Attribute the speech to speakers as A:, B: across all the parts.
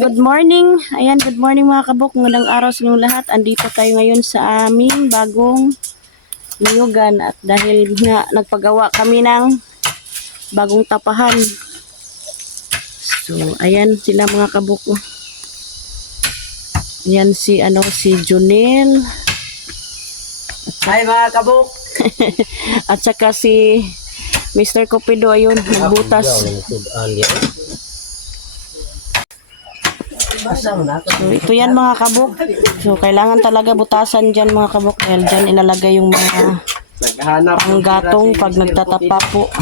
A: Good morning. Ayan, good morning mga kabuk. Ngandang araw sa inyong lahat. Andito tayo ngayon sa aming bagong niyugan at dahil nga nagpagawa kami ng bagong tapahan. So, ayan sila mga kabuk. oh. Ayan si ano si Junel
B: Hi mga kabuk!
A: at saka si Mr. Copido ayun nagbutas. So, ito yan mga kabuk. So, kailangan talaga butasan dyan mga kabuk. Dahil dyan ilalagay yung mga
B: Naghahanap.
A: ang gatong pag nagtatapa po.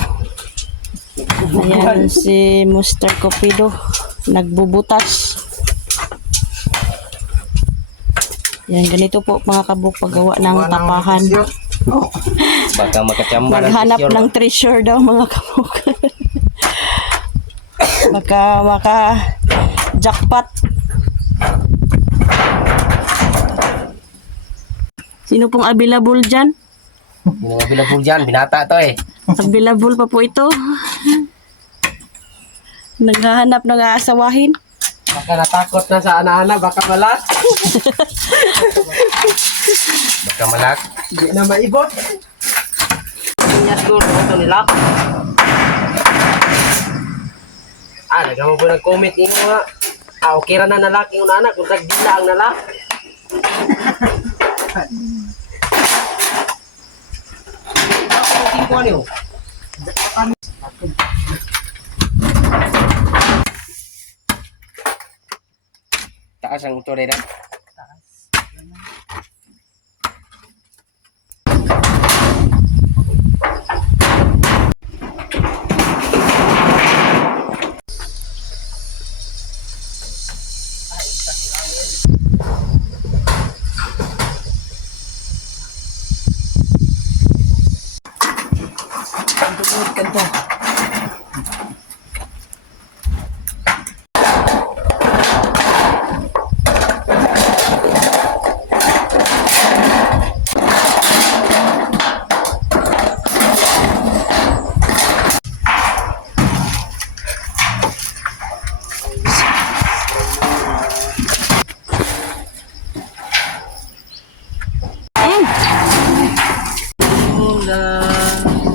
A: Ayan si Mr. Copido. Nagbubutas. Yan, ganito po mga kabuk paggawa ng tapahan.
B: Baka makachamba ng
A: Maghanap ng treasure daw mga kabuk. Baka maka jackpot. Sino pong available dyan?
B: Mga bilabog dyan, binata to eh.
A: Available pa po ito. Naghahanap ng aasawahin.
B: Baka natakot na sa ana-ana, baka malak. baka malak. Hindi na maibot. Inyas ko, ito nila. Ah, nagamo po nag-comment niyo nga. Ah, okay ra na nalaki yung anak, kung tagdila ang nalak. Ako, ko niyo. Ang torera.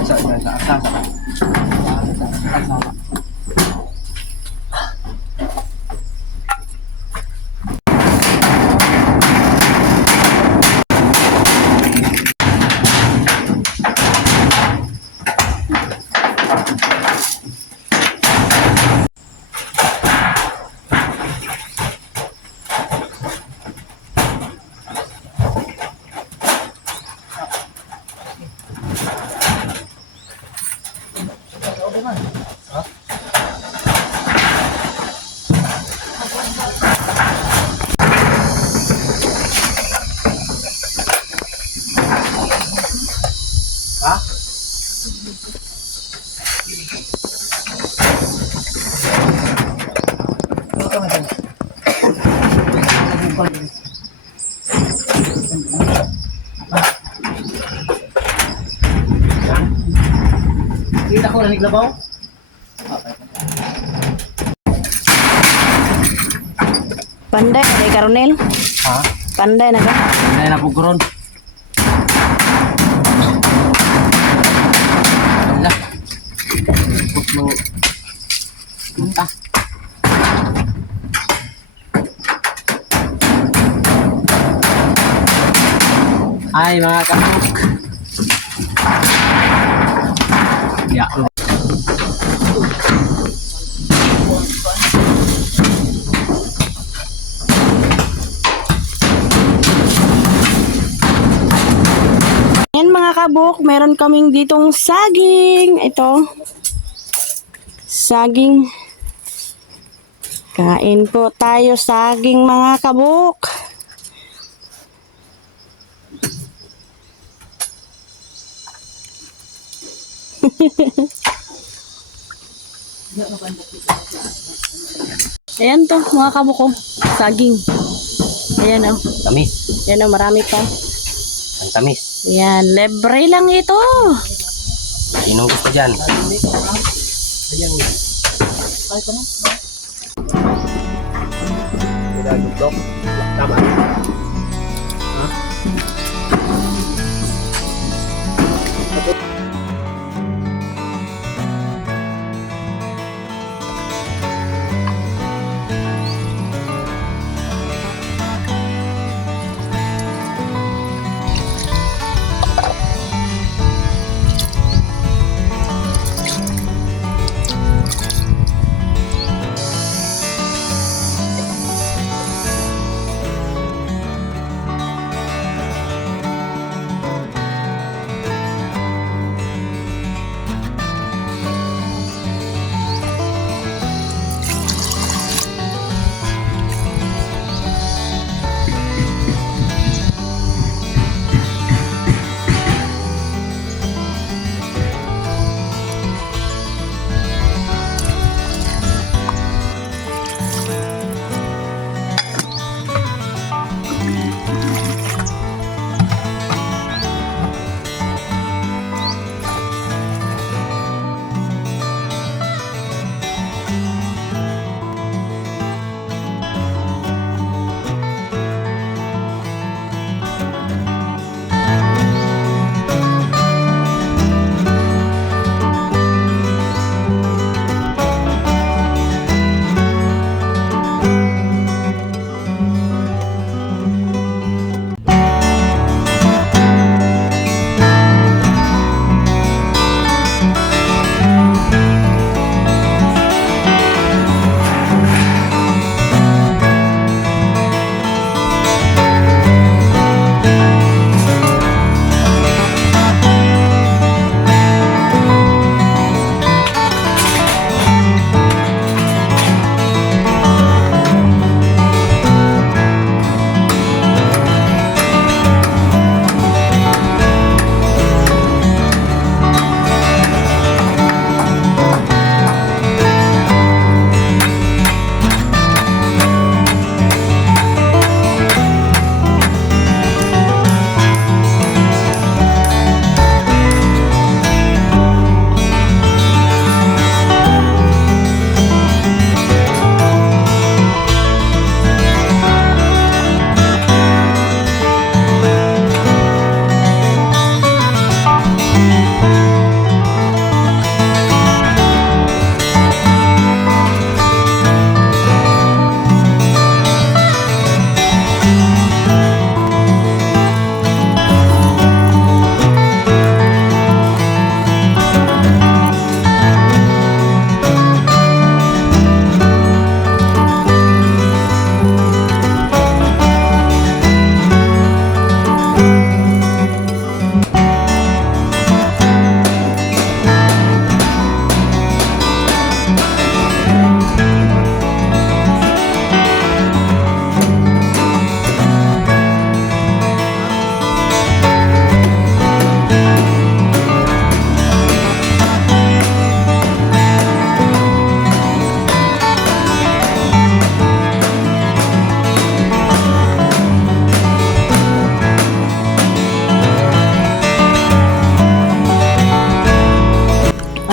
B: Sa sa sa sa sa. Ha? Na naglabaw?
A: Panday, kay Caronel.
B: Ha?
A: Panday na ka.
B: Hindi na puguron. Wala. Put mo. Punta. Ay, mga kapuk. Ya.
A: Kabuk, meron kaming ditong saging. Ito. Saging. Kain po tayo saging mga kabuk. Ayan to, mga kabuk ko. Saging. Ayan o.
B: Tamis.
A: Ayan o, marami pa.
B: Ang tamis.
A: Yan, libre lang ito.
B: Sinong gusto dyan? Tama.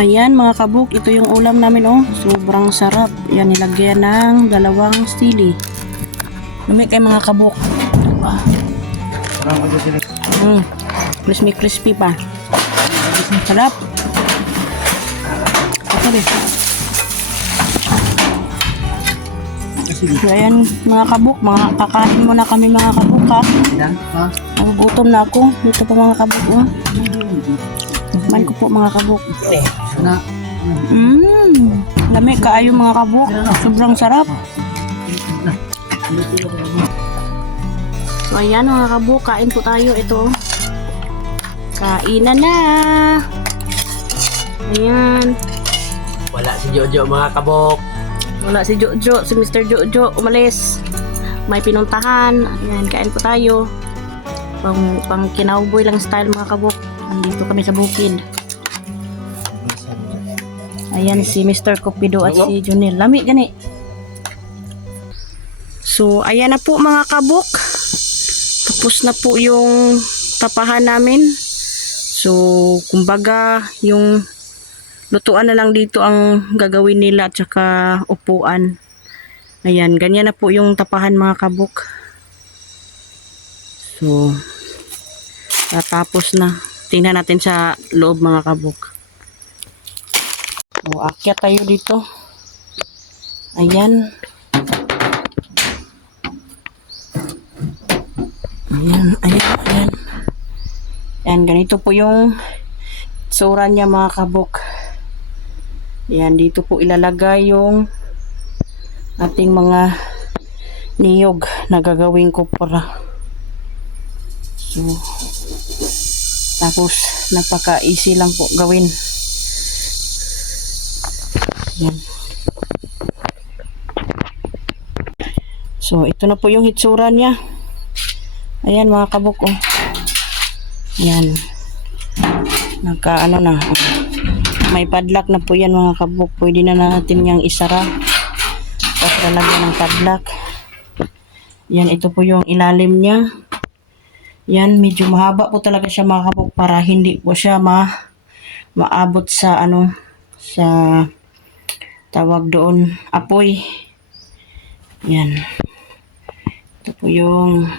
A: Ayan mga kabuk, ito yung ulam namin oh. Sobrang sarap. Yan, nilagyan ng dalawang stili. Lumi kay mga kabuk. Ah. Mm. Crispy crispy pa. Sarap. Ito din. So ayan mga kabuk, mga kakain muna kami mga kabuk ha. Nagugutom na ako. Dito po mga kabuk oh. Man ko po mga kabuk. Mmm, lami kaayo mga kabuk. Sobrang sarap. So ayan mga kabuk, kain po tayo ito. Kainan na. Ayan.
B: Wala si Jojo mga kabok.
A: Wala si Jojo, si Mr. Jojo umalis. May pinuntahan. Ayan, kain po tayo. Pang, pang kinauboy lang style mga kabuk. Nandito kami sa bukid. Ayan si Mr. Cupido at si Junel. Lami gani. So, ayan na po mga kabuk. Tapos na po yung tapahan namin. So, kumbaga, yung lutuan na lang dito ang gagawin nila at saka upuan. Ayan, ganyan na po yung tapahan mga kabuk. So, tatapos na. Tingnan natin sa loob mga kabuk. O, akyat tayo dito. Ayan. Ayan, ayan, ayan. Ayan, ganito po yung tsura niya mga kabuk. Ayan, dito po ilalagay yung ating mga niyog na gagawin ko para so tapos napaka-easy lang po gawin. Ayan. So, ito na po yung hitsura niya. Ayan mga kabuk oh. Ayan. Nagka ano na. May padlock na po yan mga kabuk. Pwede na natin yung isara. Tapos lalagyan ng padlock. Yan, ito po yung ilalim niya. Yan, medyo mahaba po talaga siya mga kabuk para hindi po siya ma maabot sa ano sa tawag doon apoy. Yan. Ito po yung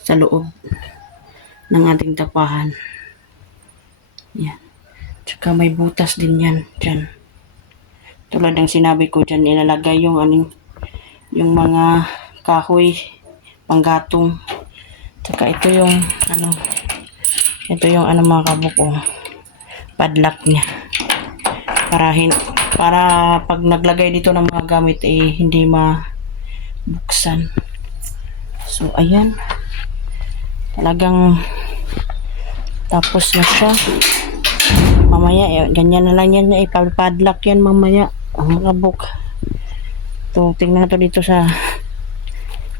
A: sa loob ng ating tapahan. Yan. Tsaka may butas din yan dyan. Tulad ng sinabi ko dyan, ilalagay yung aning yung mga kahoy, panggatong. Tsaka ito yung ano, ito yung ano mga kabuko, padlock niya. Para hin para pag naglagay dito ng mga gamit eh hindi mabuksan. So ayan. Talagang tapos na siya. Mamaya, eh, ganyan na lang yan. Ipapadlock yan mamaya. Ang kabuk. Ito, tingnan nato dito sa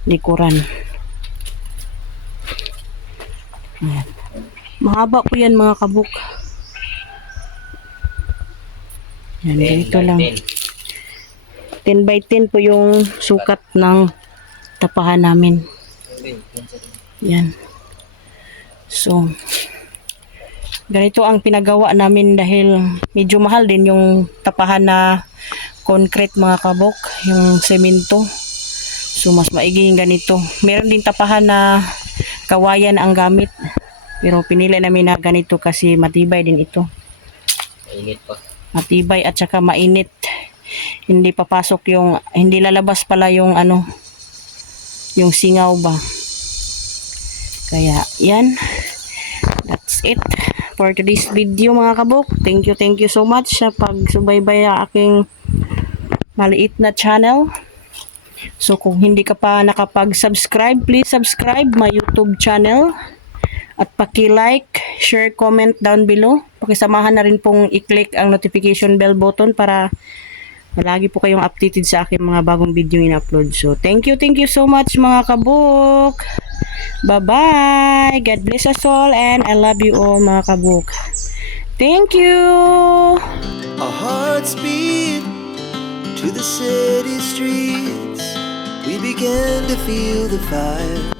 A: likuran. Ayan. Mahaba po yan mga kabuk. Yan, dito lang. 10 by 10 po yung sukat ng tapahan namin. Yan. So, ganito ang pinagawa namin dahil medyo mahal din yung tapahan na concrete mga kabok, yung semento. So, mas maigi yung ganito. Meron din tapahan na kawayan ang gamit. Pero pinili namin na ganito kasi matibay din ito.
B: Init pa.
A: Matibay at saka mainit. Hindi papasok yung, hindi lalabas pala yung ano, yung singaw ba. Kaya, yan. That's it for today's video mga kabuk. Thank you, thank you so much sa pagsubaybay sa aking maliit na channel. So kung hindi ka pa nakapag-subscribe, please subscribe my YouTube channel. At paki-like, share, comment down below. Pakisamahan na rin pong i-click ang notification bell button para Palagi po kayong updated sa aking mga bagong video in-upload. So, thank you, thank you so much mga kabuk. Bye-bye. God bless us all and I love you all mga kabuk. Thank you.
C: Our hearts beat to the city streets. We began to feel the fire.